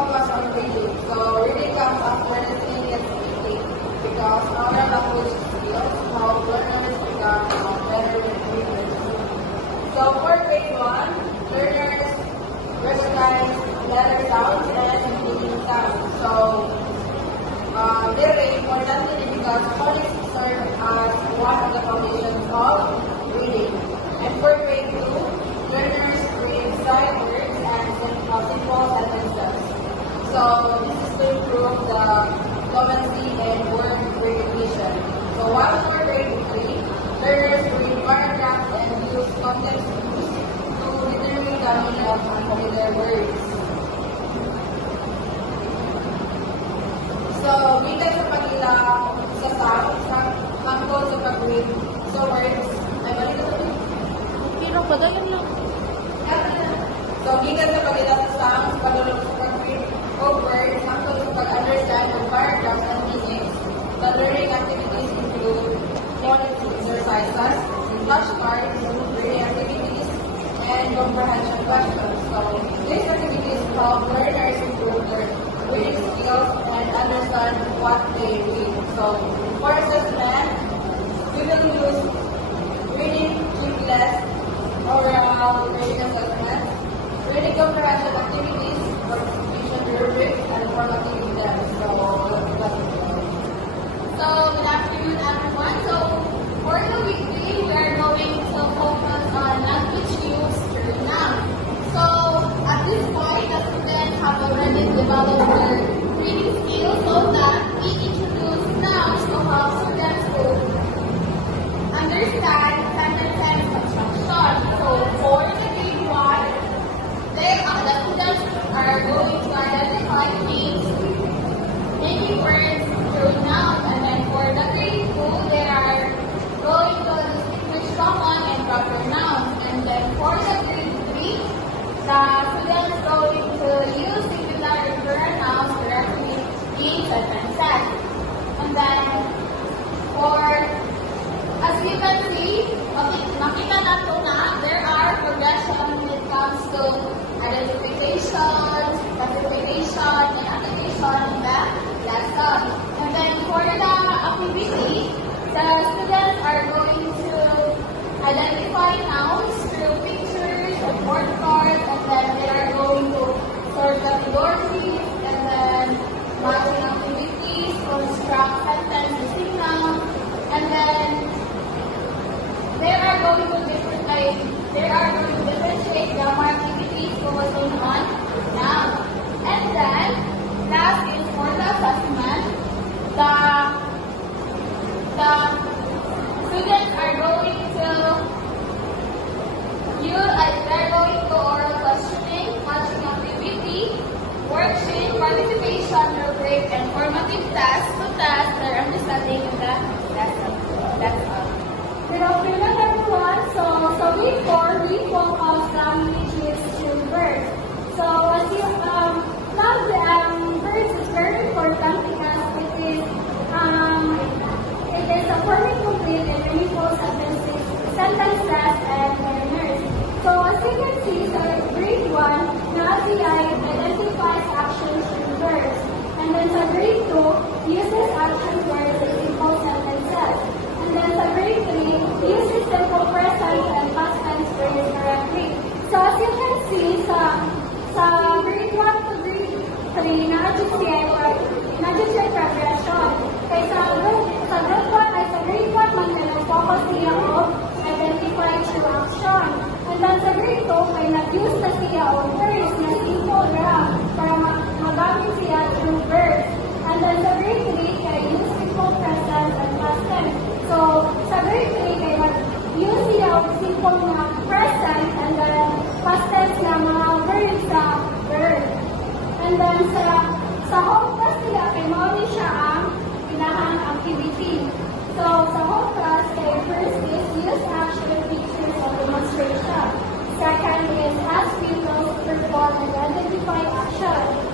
focus on reading. So reading comes after listening and speaking because oral language skills help learners become better readers. So for grade 1, learners recognize letter sounds and meaning sounds. So they're importantly because phonics serve as one of the foundations of reading. And for grade 2, learners read sight words and simple sentences. So this is to improve the fluency and word recognition. So while for grade 3, learners read paragraphs and use context clues to determine the meaning of unfamiliar words. So, bilang sa pagila sa sounds, sample sa pag-read sa words, ay balito ito. Pero padalan lang. So, bilang sa pagila sa sounds, pagulong sa pag-read of words, sample sa pag-understand of paragraphs and meanings. The learning activities include phonics exercises, flashcards, reading activities, and comprehension questions. So, these activities help learners improve their reading skills and understand what they read. So, for assessment, we will use reading checklist, oral reading assessment, reading comprehension activities, participation rubrics, and formative exams. So, good afternoon, everyone. So, for the weekday, we are going to focus on language use through nouns. So, at this point, the students have already developed their reading skills so that we introduce nouns to help students to understand sentence and construction. So, for the grade 1, the students are going to identify names, making words through nouns, and then for the grade 2, they are going to distinguish common and proper nouns, and then for the grade 3, the students going to use singular and plural nouns to represent names and sentences. And then for, as you can see, makita nato na there are progression when it comes to identification, classification, and application in the lesson. And then for the activity, the students are going to identify nouns through pictures and word cards, and then they are going to sort categories, and then matching activities, construct sentence using nouns, and then they are going to differentiate grammar activities focusing on nouns. And then last is for the assessment. The students are going to oral questioning, matching activity, worksheet, participation, rubric, and formative tests to test their understanding in the lesson. That's all. Good afternoon, everyone. So week 4, we focus language use through verbs. So as you now verbs is very important because it is a forming complete and meaningful sentences and learners. So as you can see, so grade 1, NAZI identifies actions through verbs, and then so grade 2 uses action words in simple sentences. And then sa grade 3, uses simple present and past tense phrases correctly. So as you can see, sa grade 1 to grade 3, na-adjust yung progression. Kaya sa group 1 ay sa grade 1 man na nag-focus siya o identify through action. And then sa grade 2, ay nag-use na siya o words na simple lang para magamit siya through verbs. And then sa grade 3, kaya use simple present and past tense. So, sa grade 3, kaya mag-use siya o simple na present and then past tense na mga verbs sa verb. And then sa home class nila, kay mawin siya ang pinahang activity. So, sa home class, kay first is use action pictures of demonstration. Second is ask people to perform and identify action.